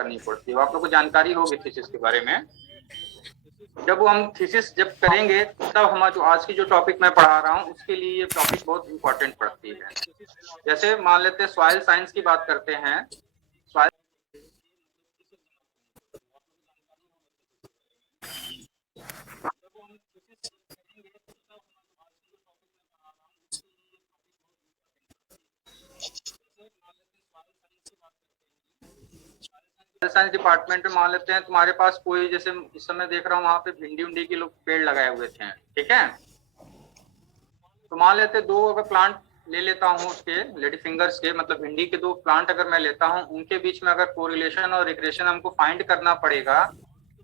करनी पड़ती है, आप लोग को जानकारी होगी थीसिस के बारे में। जब हम थीसिस जब करेंगे तब हमारा जो आज की जो टॉपिक मैं पढ़ा रहा हूँ उसके लिए ये टॉपिक बहुत इंपॉर्टेंट पड़ती है। जैसे मान लेते हैं सॉइल साइंस की बात करते हैं। साइंस डिपार्टमेंट में मान लेते हैं तुम्हारे पास कोई, जैसे इस समय देख रहा हूँ वहां पे भिंडी उंडी के लोग पेड़ लगाए हुए थे, ठीक है। तो मान लेते दो अगर प्लांट ले लेता हूँ उसके लेडी फिंगर्स के, मतलब भिंडी के दो प्लांट अगर मैं लेता हूँ, उनके बीच में अगर कोरिलेशन और रिग्रेशन हमको फाइंड करना पड़ेगा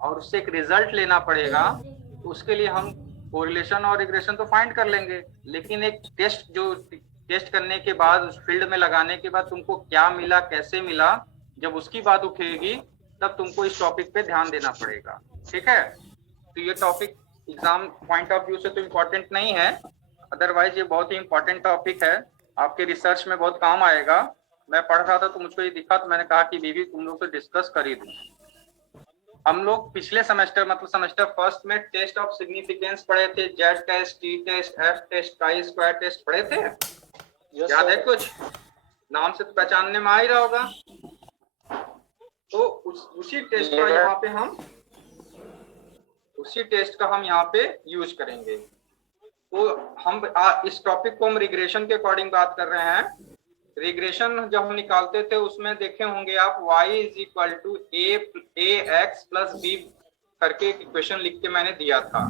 और उससे एक रिजल्ट लेना पड़ेगा, तो उसके लिए हम कोरिलेशन और रिग्रेशन तो फाइंड कर लेंगे, लेकिन एक टेस्ट जो टेस्ट करने के बाद उस फील्ड में लगाने के बाद तुमको क्या मिला कैसे मिला, जब उसकी बात उठेगी तब तुमको इस टॉपिक पे ध्यान देना पड़ेगा, ठीक है। तो ये topic exam point of view से तो इम्पोर्टेंट नहीं है, अदरवाइज ये बहुत ही इंपॉर्टेंट टॉपिक है, आपके रिसर्च में बहुत काम आएगा। मैं पढ़ रहा था तो मुझको ये दिखा, तो मैंने कहा कि बीवी तुम लोग से डिस्कस कर ही दूं। हम लोग पिछले सेमेस्टर मतलब सेमेस्टर फर्स्ट में टेस्ट ऑफ सिग्निफिकेंस पढ़े थे, Z test, T test, F test, chi square test पढ़े थे। याद है कुछ? नाम से तो पहचानने में आ ही रहा होगा। तो उसी टेस्ट का यहाँ पे हम यहाँ पे यूज करेंगे। तो हम इस टॉपिक को हम रिग्रेशन के अकॉर्डिंग बात कर रहे हैं। रिग्रेशन जब हम निकालते थे उसमें देखे होंगे आप y is equal to A X plus B करके एक इक्वेशन लिख के मैंने दिया था,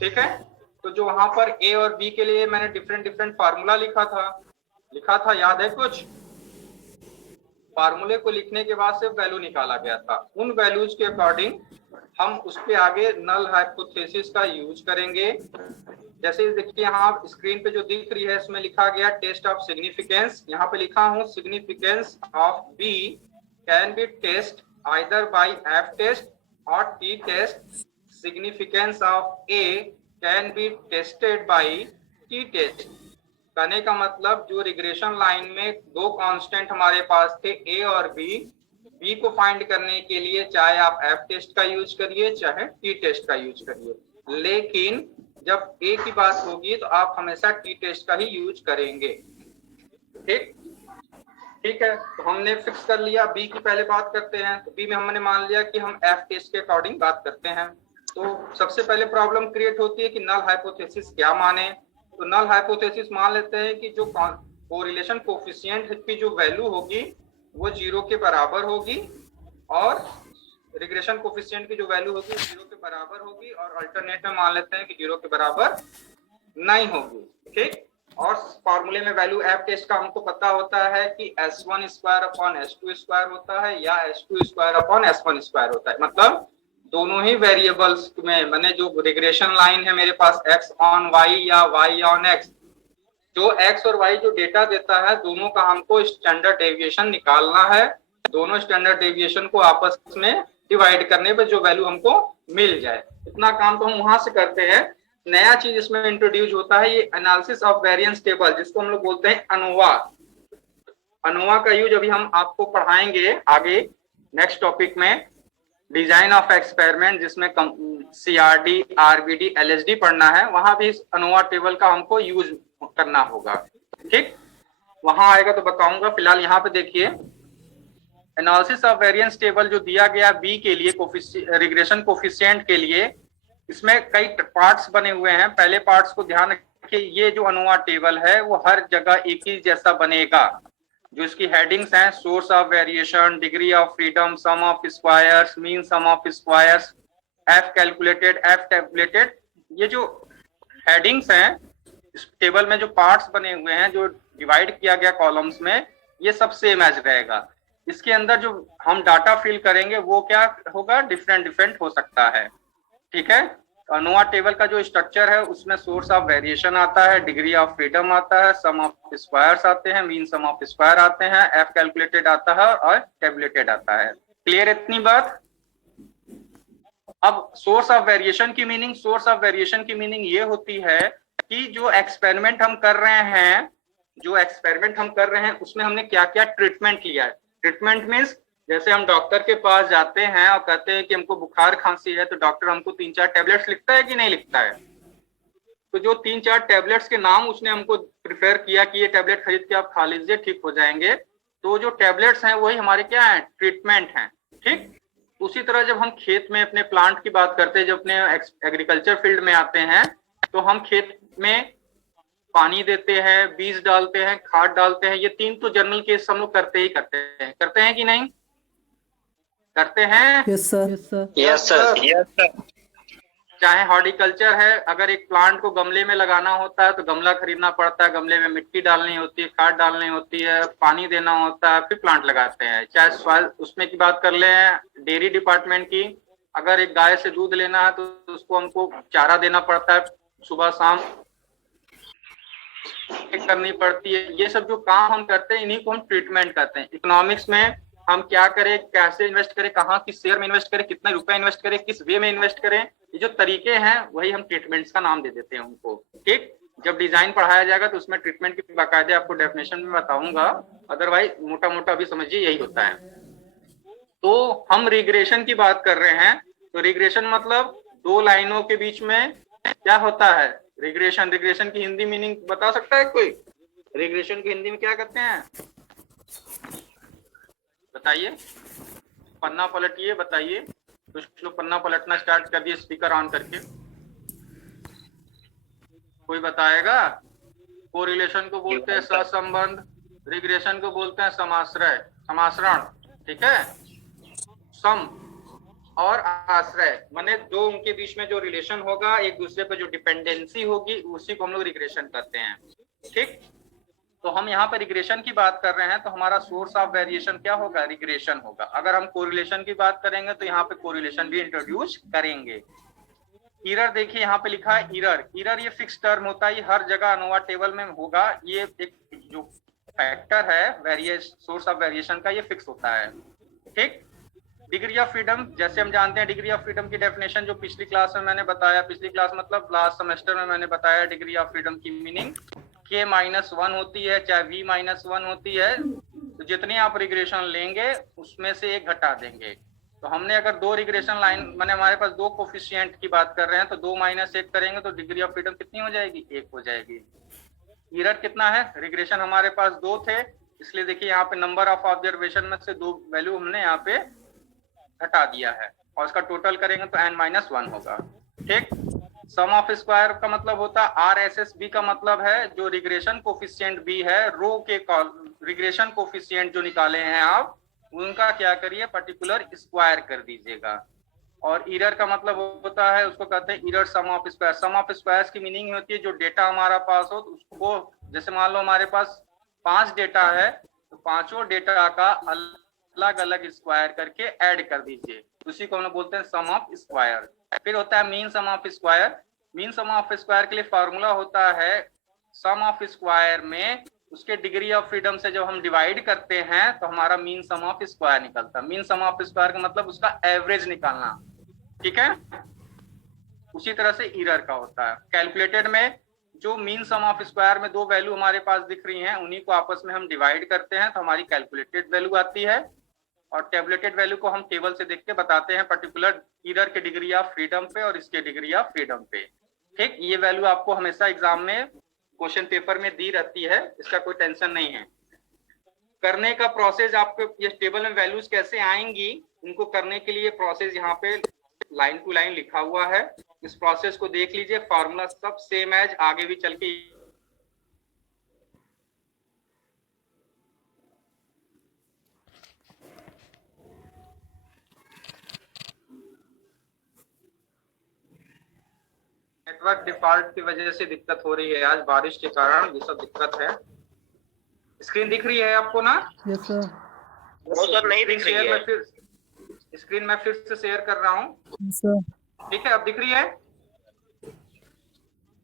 ठीक है। तो जो वहां पर a और b के लिए मैंने डिफरेंट फार्मूला लिखा था, याद है कुछ? फार्मूले को लिखने के बाद से वैल्यू निकाला गया था, उन वैल्यूज के अकॉर्डिंग हम उस पे आगे नल हाइपोथेसिस का यूज करेंगे। जैसे देखिए यहाँ स्क्रीन पे जो दिख रही है इसमें लिखा गया टेस्ट ऑफ सिग्निफिकेंस, यहाँ पे लिखा हूँ significance of B can be test either by F test और T test, significance of A can be tested by T test. कहने का मतलब जो रिग्रेशन लाइन में दो कांस्टेंट हमारे पास थे ए और बी को फाइंड करने के लिए चाहे आप एफ टेस्ट का यूज करिए चाहे टी टेस्ट का यूज करिए, लेकिन जब ए की बात होगी तो आप हमेशा टी टेस्ट का ही यूज करेंगे, ठीक है। तो हमने फिक्स कर लिया। बी की पहले बात करते हैं। तो बी में हमने मान लिया कि हम एफ टेस्ट के अकॉर्डिंग बात करते हैं। तो सबसे पहले प्रॉब्लम क्रिएट होती है कि नल हाइपोथेसिस क्या माने। तो नल हाइपोथेसिस मान लेते हैं कि जो कोरिलेशन कोफिशिएंट की जो वैल्यू होगी वो 0 के बराबर होगी और रिग्रेशन कोफिशिएंट की जो वैल्यू होगी 0 के बराबर होगी, और अल्टरनेट में मान लेते हैं कि 0 के बराबर नहीं होगी, ठीक। और फॉर्मूले में वैल्यू एफ टेस्ट का हमको पता होता है कि s1 square upon s2 square होता है या s2 square upon s1 square होता है। मतलब दोनों ही वेरिएबल्स में मैंने जो रिग्रेशन लाइन है मेरे पास x ऑन y या y ऑन x, जो x और y जो डेटा देता है दोनों का हमको स्टैंडर्ड डेविएशन निकालना है। दोनों स्टैंडर्ड डेविएशन को आपस में डिवाइड करने पर जो वैल्यू हमको मिल जाए, इतना काम तो हम वहां से करते हैं। नया चीज इसमें इंट्रोड्यूस होता है ये एनालिसिस ऑफ वेरिएंस टेबल, जिसको हम लोग बोलते हैं अनोवा। अनोवा का यूज अभी हम आपको पढ़ाएंगे आगे नेक्स्ट टॉपिक में, डिजाइन ऑफ एक्सपेरिमेंट, जिसमें CRD, RBD, LSD पढ़ना है, वहां भी इस अनोवा टेबल का हमको यूज करना होगा, ठीक। वहां आएगा तो बताऊंगा। फिलहाल यहाँ पे देखिए एनालिसिस ऑफ वेरिएंस टेबल जो दिया गया बी के लिए रिग्रेशन कोफिशिएंट के लिए, इसमें कई पार्ट्स बने हुए हैं। पहले पार्ट्स को ध्यान रखिए, ये जो अनोवा टेबल है वो हर जगह एक ही जैसा बनेगा। जो इसकी हेडिंग्स हैं, source of variation, degree of freedom, sum of squares, mean sum of squares, F calculated, F tabulated, ये जो हेडिंग्स हैं इस टेबल में जो पार्ट्स बने हुए हैं जो डिवाइड किया गया कॉलम्स में, ये सब सेम एज रहेगा। इसके अंदर जो हम डाटा फिल करेंगे वो क्या होगा, डिफरेंट हो सकता है, ठीक है। अनोवा टेबल का जो स्ट्रक्चर है उसमें सोर्स ऑफ वेरिएशन आता है, डिग्री ऑफ फ्रीडम आता है, सम ऑफ स्क्वायर्स आते हैं, मीन सम ऑफ स्क्वायर आते हैं, एफ कैलकुलेटेड आता है और टैबुलेटेड आता है। क्लियर इतनी बात? अब सोर्स ऑफ वेरिएशन की मीनिंग ये होती है कि जो एक्सपेरिमेंट हम कर रहे हैं उसमें हमने क्या क्या ट्रीटमेंट लिया है। ट्रीटमेंट मीन्स जैसे हम डॉक्टर के पास जाते हैं और कहते हैं कि हमको बुखार खांसी है, तो डॉक्टर हमको 3-4 टैबलेट्स लिखता है कि नहीं लिखता है? तो जो 3-4 टैबलेट्स के नाम उसने हमको प्रिफर किया कि ये टैबलेट खरीद के आप खा लीजिए, ठीक हो जाएंगे, तो जो टैबलेट्स हैं वही हमारे क्या है, ट्रीटमेंट हैं। ठीक, उसी तरह जब हम खेत में अपने प्लांट की बात करते हैं, जब अपने एग्रीकल्चर फील्ड में आते हैं, तो हम खेत में पानी देते हैं, बीज डालते हैं, खाद डालते हैं। ये 3 तो जनरल केस हम लोग करते ही करते हैं कि नहीं करते हैं? Yes sir. Yes sir. चाहे हॉर्टिकल्चर है, अगर एक प्लांट को गमले में लगाना होता है तो गमला खरीदना पड़ता है, गमले में मिट्टी डालनी होती है, खाद डालनी होती है, पानी देना होता है, फिर प्लांट लगाते हैं। चाहे सॉइल उसमें की बात कर ले, डेयरी डिपार्टमेंट की, अगर एक गाय से दूध लेना है तो उसको हमको चारा देना पड़ता है, सुबह शाम करनी पड़ती है। ये सब जो काम हम करते हैं, इन्हीं को हम ट्रीटमेंट करते हैं। इकोनॉमिक्स में हम क्या करें, कैसे इन्वेस्ट करें, कहाँ किस शेयर में इन्वेस्ट करें, कितना रुपया इन्वेस्ट करें, किस वे में इन्वेस्ट करें, ये जो तरीके हैं वही हम ट्रीटमेंट्स का नाम दे देते हैं उनको। ठीक, जब डिजाइन पढ़ाया जाएगा तो उसमें ट्रीटमेंट की बाकायदे आपको डेफिनेशन में बताऊंगा, अदरवाइज मोटा मोटा अभी समझिए यही होता है। तो हम रिग्रेशन की बात कर रहे हैं, तो रिग्रेशन मतलब 2 लाइनों के बीच में क्या होता है, रिग्रेशन। रिग्रेशन की हिंदी मीनिंग बता सकता है कोई? रिग्रेशन की हिंदी में क्या कहते हैं, बताइए, पन्ना पलटिए, बताइए। कुछ लोग पन्ना पलटना स्टार्ट कर दिए स्पीकर ऑन करके, कोई बताएगा? कोरिलेशन को बोलते हैं सहसंबंध, रिग्रेशन को बोलते हैं समाश्रय, समासरण। ठीक है, सम और आश्रय माने दो उनके बीच में जो रिलेशन होगा, एक दूसरे पे जो डिपेंडेंसी होगी, उसी को हम लोग रिग्रेशन कहते हैं। ठीक, तो हम यहाँ पे रिग्रेशन की बात कर रहे हैं, तो हमारा सोर्स ऑफ वेरिएशन क्या होगा, रिग्रेशन होगा। अगर हम कोरिलेशन की बात करेंगे तो यहाँ पे कोरिलेशन भी इंट्रोड्यूस करेंगे। इरर देखिए यहाँ पे लिखा है, इरर ये फिक्स टर्म होता है, ये हर जगह अनोवा टेबल में होगा। ये एक जो फैक्टर है वेरिएशन, सोर्स ऑफ वेरिएशन का, ये फिक्स होता है। ठीक, डिग्री ऑफ फ्रीडम, जैसे हम जानते हैं डिग्री ऑफ फ्रीडम की डेफिनेशन जो पिछली क्लास में मैंने बताया, पिछली क्लास मतलब लास्ट सेमेस्टर में मैंने बताया, डिग्री ऑफ फ्रीडम की मीनिंग k-1 होती है, चाहे v-1 होती है, तो जितनी आप रिग्रेशन लेंगे उसमें से एक घटा देंगे। तो हमने अगर 2 रिग्रेशन लाइन माने हमारे पास 2 कोफिशिएंट की बात कर रहे हैं, तो 2 - 1 करेंगे तो डिग्री ऑफ फ्रीडम कितनी हो जाएगी, 1 हो जाएगी। एरर कितना है, रिग्रेशन हमारे पास 2 थे, इसलिए देखिए यहाँ पे नंबर ऑफ ऑब्जर्वेशन में से 2 वैल्यू हमने यहाँ पे हटा दिया है, और उसका टोटल करेंगे तो n-1 होगा। ठीक, सम ऑफ स्क्वायर का मतलब होता है RSS B का मतलब है जो रिग्रेशन कोफिशिएंट B है, रो के रिग्रेशन कोफिशिएंट जो निकाले हैं आप, उनका क्या करिए, पर्टिकुलर स्क्वायर कर दीजिएगा। और एरर का मतलब होता है, उसको कहते हैं error sum of square. Sum of squares की मीनिंग होती है जो डेटा हमारा पास हो, तो उसको जैसे मान लो हमारे पास 5 डेटा है, तो पांचों डेटा का अलग अलग स्क्वायर करके ऐड कर दीजिए, उसी को हम लोग बोलते हैं सम ऑफ स्क्वायर। फिर होता है mean sum of square. Mean sum of square के लिए फॉर्मूला होता है, सम ऑफ स्क्वायर में उसके डिग्री ऑफ फ्रीडम से जब हम डिवाइड करते हैं तो हमारा मीन सम ऑफ स्क्वायर निकलता है। मीन सम ऑफ स्क्वायर का मतलब उसका एवरेज निकालना। ठीक है, उसी तरह से एरर का होता है। कैलकुलेटेड में जो मीन सम ऑफ स्क्वायर में 2 वैल्यू हमारे पास दिख रही हैं, उन्हीं को आपस में हम डिवाइड करते हैं तो हमारी कैलकुलेटेड वैल्यू आती है, और टेबलेटेड वैल्यू को हम टेबल से देख के बताते हैं पर्टिकुलर एरर के डिग्री ऑफ फ्रीडम पे और इसके डिग्री ऑफ फ्रीडम पे। ठीक, ये वैल्यू आपको हमेशा एग्जाम में क्वेश्चन पेपर में दी रहती है, इसका कोई टेंशन नहीं है। करने का प्रोसेस, आपको ये टेबल में वैल्यूज कैसे आएंगी, उनको करने के लिए प्रोसेस यहाँ पे लाइन टू लाइन लिखा हुआ है, इस प्रोसेस को देख लीजिए। फॉर्मूला सब सेम एज आगे भी चल के नेटवर्क डिफॉल्ट की वजह से दिक्कत हो रही है, आज बारिश के कारण ये सब दिक्कत है। स्क्रीन दिख रही है आपको ना? Yes sir. वो सर नहीं दिख रही है। फिर स्क्रीन मैं फिर से शेयर कर रहा हूँ। सर ठीक है, अब दिख रही है?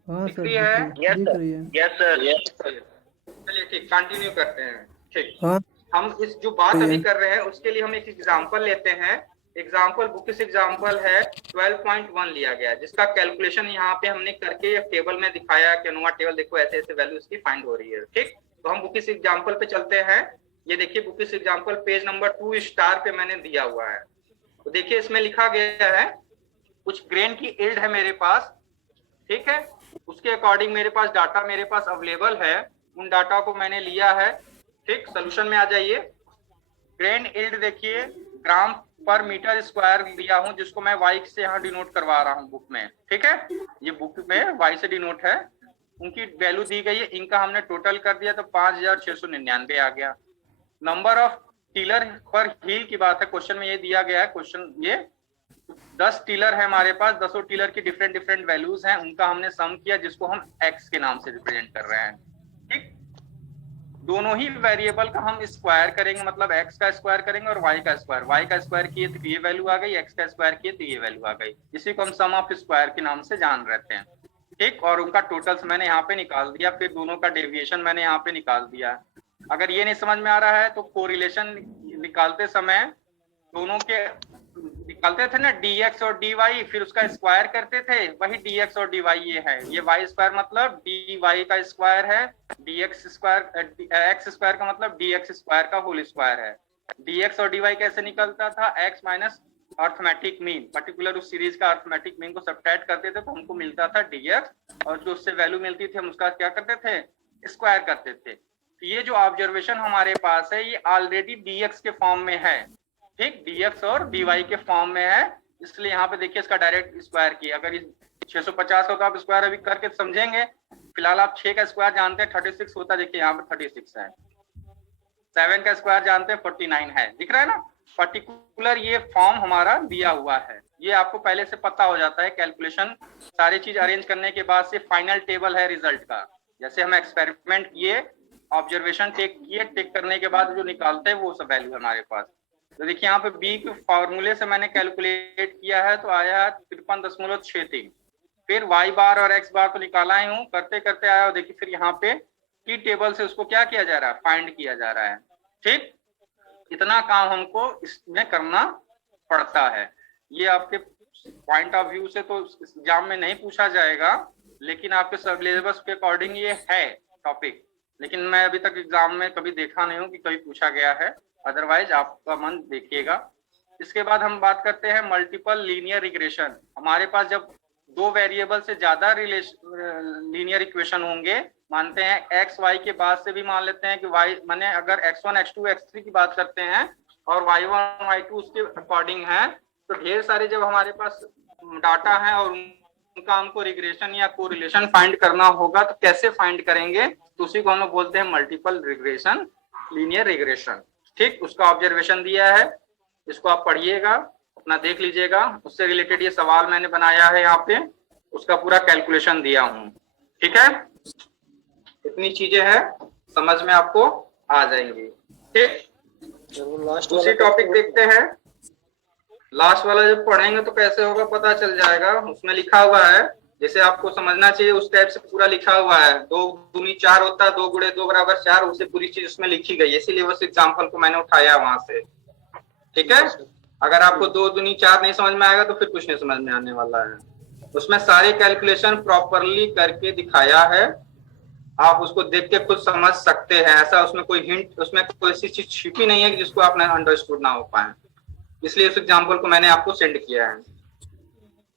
हाँ दिख सर, रही है? दिख रही है। Yes sir. चलिए ठीक, कंटिन्यू करते हैं। ठीक, हाँ हम इस जो बात अभी कर रहे हैं उसके लिए हम एक एग्जांपल लेते हैं। एग्जांपल बुक से एग्जांपल है 12.1 लिया गया, जिसका कैलकुलेशन यहाँ पे हमने करके टेबल में दिखाया कि अनुवा टेबल देखो ऐसे ऐसे वैल्यू इसकी फाइंड हो रही है। ठीक, तो हम बुक से एग्जांपल पे चलते हैं। ये देखिए बुक इस एग्जाम्पल पेज नंबर 2 स्टार पे मैंने दिया हुआ है। तो देखिए इसमें लिखा गया है कुछ ग्रेन की यील्ड है मेरे पास, ठीक है, उसके अकॉर्डिंग मेरे पास डाटा मेरे पास अवेलेबल है, उन डाटा को मैंने लिया है। ठीक, सोल्यूशन में आ जाइए। ग्रेन यील्ड देखिए ग्राम पर मीटर स्क्वायर लिया हूं, जिसको मैं वाई से यहाँ डिनोट करवा रहा हूँ बुक में, ठीक है, ये बुक में वाई से डिनोट है। उनकी वैल्यू दी गई है, इनका हमने टोटल कर दिया तो 5699 आ गया। नंबर ऑफ टीलर पर हील की बात है, क्वेश्चन में ये दिया गया है, क्वेश्चन ये 10 टीलर है हमारे पास, 10 टीलर की डिफरेंट डिफरेंट वैल्यूज हैं, उनका हमने सम किया जिसको हम एक्स के नाम से रिप्रेजेंट कर रहे हैं। ठीक, दोनों ही वेरिएबल का हम स्क्वायर करेंगे, मतलब एक्स का स्क्वायर करेंगे और वाई का स्क्वायर किए तो ये वैल्यू आ गई, एक्स का स्क्वायर किए तो ये वैल्यू आ गई, इसी को हम सम ऑफ स्क्वायर के नाम से जान रहते हैं। ठीक, और उनका टोटल्स मैंने यहाँ पे निकाल दिया, फिर दोनों का डेविएशन मैंने यहाँ पे निकाल दिया। अगर ये नहीं समझ में आ रहा है तो कोरिलेशन निकालते समय दोनों के निकालते थे ना, dx और dy, फिर उसका स्क्वायर करते थे, वही dx और dy ये है, ये y स्क्वायर मतलब dy का स्क्वायर है, dx स्क्वायर x स्क्वायर का मतलब dx स्क्वायर का होल स्क्वायर है। dx और dy कैसे निकलता था, x minus arithmetic mean, particular उस सीरीज का अर्थमेटिक मीन को सब्ट्रैक्ट करते थे तो हमको मिलता था dx, और जो उससे वैल्यू मिलती थी हम उसका क्या करते थे, स्क्वायर करते थे। तो ये जो ऑब्जर्वेशन हमारे पास है ये ऑलरेडी dx के फॉर्म में है, ठीक, dx और dy के फॉर्म में है, इसलिए यहाँ पे देखिए इसका डायरेक्ट स्क्वायर किया। अगर 650 होता आप स्क्वायर अभी करके समझेंगे, फिलहाल आप 6 का स्क्वायर जानते हैं 36 होता, देखिए यहाँ पे 36 है, 7 का स्क्वायर जानते हैं 49 है, दिख रहा है ना, पर्टिकुलर ये फॉर्म हमारा दिया हुआ है, ये आपको पहले से पता हो जाता है। कैलकुलेशन सारी चीज अरेंज करने के बाद से फाइनल टेबल है रिजल्ट का, जैसे हम एक्सपेरिमेंट किए, ऑब्जर्वेशन टेक किए, टेक करने के बाद जो निकालते हैं वो सब वैल्यू हमारे पास। तो देखिए यहाँ पे बी के फॉर्मूले से मैंने कैलकुलेट किया है तो आया 53.63, फिर वाई बार और एक्स बार तो निकाला ही हूँ, करते करते आया, देखिए फिर यहाँ पे टी टेबल से उसको क्या किया जा रहा है, फाइंड किया जा रहा है। ठीक, इतना काम हमको इसमें करना पड़ता है। ये आपके पॉइंट ऑफ व्यू से तो एग्जाम में नहीं पूछा जाएगा, लेकिन आपके सिलेबस के अकॉर्डिंग ये है टॉपिक, लेकिन मैं अभी तक एग्जाम में कभी देखा नहीं हूँ कि कभी पूछा गया है, अदरवाइज आपका मन देखिएगा। इसके बाद हम बात करते हैं मल्टीपल लीनियर रिग्रेशन। हमारे पास जब दो वेरिएबल से ज्यादा लीनियर इक्वेशन होंगे, मानते हैं एक्स वाई के बाद से भी मान लेते हैं कि वाई माने अगर x1 x2 x3 की बात करते हैं और y1 y2 उसके अकॉर्डिंग है, तो ढेर सारे जब हमारे पास डाटा है और उनका हमको रिग्रेशन या कोरिलेशन फाइंड करना होगा तो कैसे फाइंड करेंगे, तो उसी को हम लोग बोलते हैं मल्टीपल रिग्रेशन, लीनियर रिग्रेशन। ठीक, उसका ऑब्जर्वेशन दिया है, इसको आप पढ़िएगा, अपना देख लीजिएगा, उससे रिलेटेड ये सवाल मैंने बनाया है यहाँ पे, उसका पूरा कैलकुलेशन दिया हूँ। ठीक है, इतनी चीजें हैं, समझ में आपको आ जाएंगी। ठीक, दूसरी टॉपिक देखते हैं। लास्ट वाला जब पढ़ेंगे तो कैसे होगा पता चल जाएगा, उसमें लिखा हुआ है, जैसे आपको समझना चाहिए उस टाइप से पूरा लिखा हुआ है, 2 दूनी 4 होता है, 2 गुणे 2 बराबर 4, उसे पूरी चीज उसमें लिखी गई है, इसीलिए उस एग्जाम्पल को मैंने उठाया वहां से। ठीक है, अगर आपको 2 दूनी 4 नहीं समझ में आएगा तो फिर कुछ नहीं समझ में आने वाला है। उसमें सारे कैलकुलेशन प्रॉपरली करके दिखाया है, आप उसको देख के खुद समझ सकते हैं, ऐसा उसमें कोई हिंट, उसमें कोई ऐसी चीज छिपी नहीं है कि जिसको आप अंडरस्टूड ना हो पाए, इसलिए उस एग्जाम्पल को मैंने आपको सेंड किया है।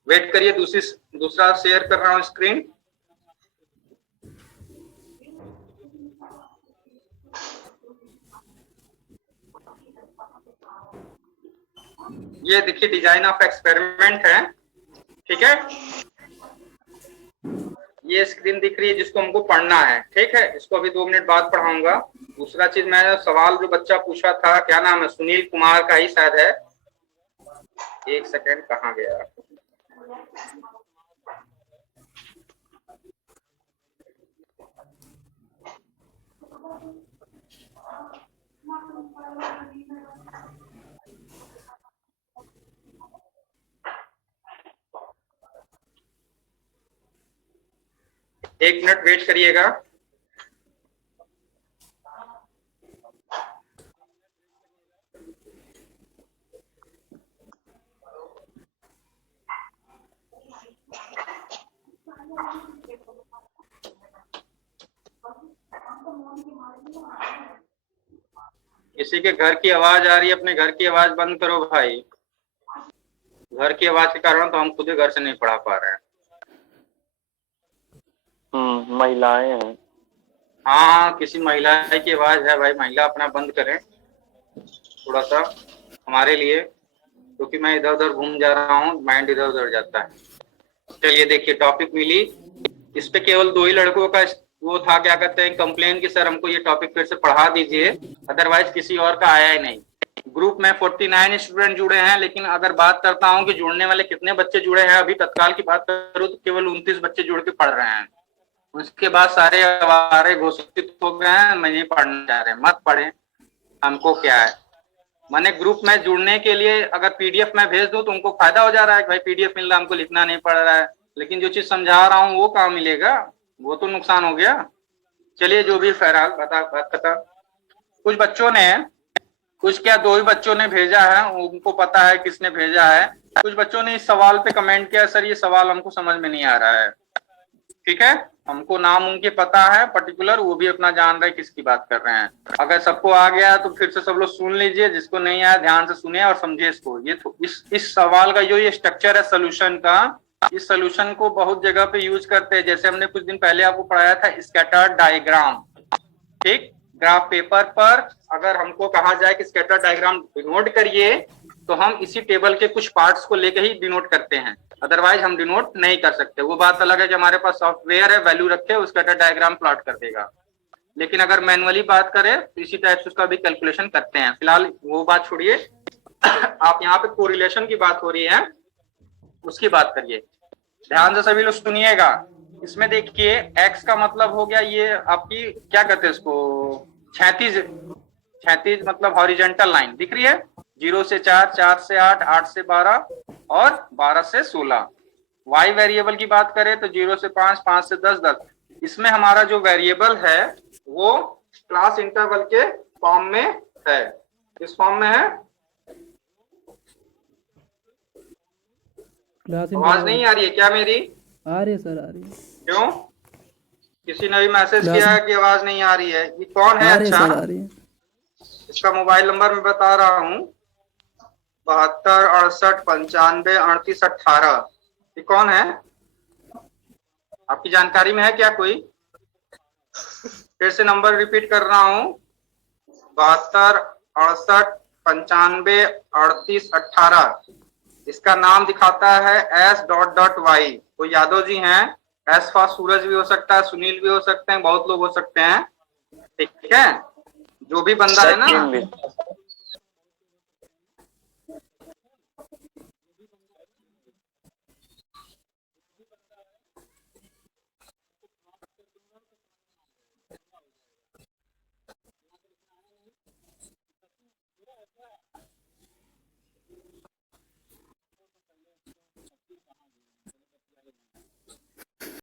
वेट करिए, दूसरा शेयर कर रहा हूं स्क्रीन। ये देखिए डिजाइन ऑफ एक्सपेरिमेंट है, ठीक है, ये स्क्रीन दिख रही है जिसको हमको पढ़ना है। ठीक है, इसको अभी 2 मिनट बाद पढ़ाऊंगा। दूसरा चीज, मैं सवाल जो बच्चा पूछा था, क्या नाम है, सुनील कुमार का ही शायद है, 1 सेकेंड कहाँ गया, एक मिनट वेट करिएगा। किसी के घर की आवाज आ रही है, अपने घर की आवाज बंद करो भाई। घर की आवाज के कारण तो हम खुद ही घर से नहीं पढ़ा पा रहे हैं। महिलाएं हैं। हाँ, किसी महिला की आवाज है भाई, महिला अपना बंद करें थोड़ा सा हमारे लिए, क्योंकि मैं इधर उधर घूम जा रहा हूँ, माइंड इधर उधर जाता है। चलिए देखिए, टॉपिक मिली, इस पे केवल 2 ही लड़कों का वो था, क्या कहते हैं, कंप्लेन कि सर हमको ये टॉपिक फिर से पढ़ा दीजिए, अदरवाइज किसी और का आया ही नहीं। ग्रुप में 49 स्टूडेंट जुड़े हैं, लेकिन अगर बात करता हूँ कि जुड़ने वाले कितने बच्चे जुड़े हैं, अभी तत्काल की बात करूँ तो केवल 29 बच्चे जुड़ के पढ़ रहे हैं। उसके बाद सारे अवारे घोषित हो गए हैं, मैं नहीं पढ़ना चाह रहे, मत पढ़े, हमको क्या है। मैंने ग्रुप में जुड़ने के लिए अगर पीडीएफ में भेज दूं तो उनको फायदा हो जा रहा है कि भाई पीडीएफ मिल रहा है, हमको लिखना नहीं पड़ रहा है, लेकिन जो चीज समझा रहा हूँ वो कहाँ मिलेगा, वो तो नुकसान हो गया। चलिए जो भी बहरहाल बात खत्म। कुछ बच्चों ने, कुछ क्या 2 ही बच्चों ने भेजा है, उनको पता है किसने भेजा है। कुछ बच्चों ने इस सवाल पे कमेंट किया, सर ये सवाल हमको समझ में नहीं आ रहा है। ठीक है, हमको नाम उनके पता है पर्टिकुलर, वो भी अपना जान रहे किसकी बात कर रहे हैं। अगर सबको आ गया तो फिर से सब लोग सुन लीजिए, जिसको नहीं आया ध्यान से सुनिए और समझिए इसको। ये इस सवाल का जो ये स्ट्रक्चर है सोल्यूशन का, इस सोल्यूशन को बहुत जगह पे यूज करते हैं। जैसे हमने कुछ दिन पहले आपको पढ़ाया था स्कैटर डायग्राम, ठीक, ग्राफ पेपर पर अगर हमको कहा जाए कि स्कैटर डायग्राम डिनोट करिए, तो हम इसी टेबल के कुछ पार्ट्स को लेकर ही डिनोट करते हैं, अदरवाइज हम डिनोट नहीं कर सकते। वो बात अलग है कि हमारे पास सॉफ्टवेयर है, वैल्यू रखे, उसका स्कैटर डायग्राम प्लॉट कर देगा, लेकिन अगर मैनुअली बात करें तो इसी टाइप से उसका भी कैलकुलेशन करते हैं। फिलहाल वो बात छोड़िए, आप यहाँ पे कोरिलेशन की बात हो रही है, उसकी बात करिए। ध्यान से सभी लोग सुनिएगा। इसमें देखिए x का मतलब हो गया ये आपकी क्या कहते हैं इसको, क्षैतिज मतलब हॉरिजेंटल लाइन दिख रही है, 0 से 4, 4 से 8, 8 से 12 और 12 से 16। y वेरिएबल की बात करें तो 0 से 5, 5 से 10, 10। इसमें हमारा जो वेरिएबल है वो क्लास इंटरवल के फॉर्म में है, किस फॉर्म में है, आवाज नहीं आ रही है क्या मेरी? आ रही है सर, आ रही है। क्यों, किसी ने भी मैसेज किया कि आवाज नहीं आ रही है, ये कौन है? अच्छा सर, आ रही है। इसका मोबाइल नंबर मैं बता रहा हूँ, 72 68 95 38 18। ये कौन है, आपकी जानकारी में है क्या कोई? फिर से नंबर रिपीट कर रहा हूँ, 72 68 95 38 18। इसका नाम दिखाता है S.Y। कोई यादव जी हैं, एस फॉर सूरज भी हो सकता है, सुनील भी हो सकते हैं, बहुत लोग हो सकते हैं, ठीक है। जो भी बंदा है ना,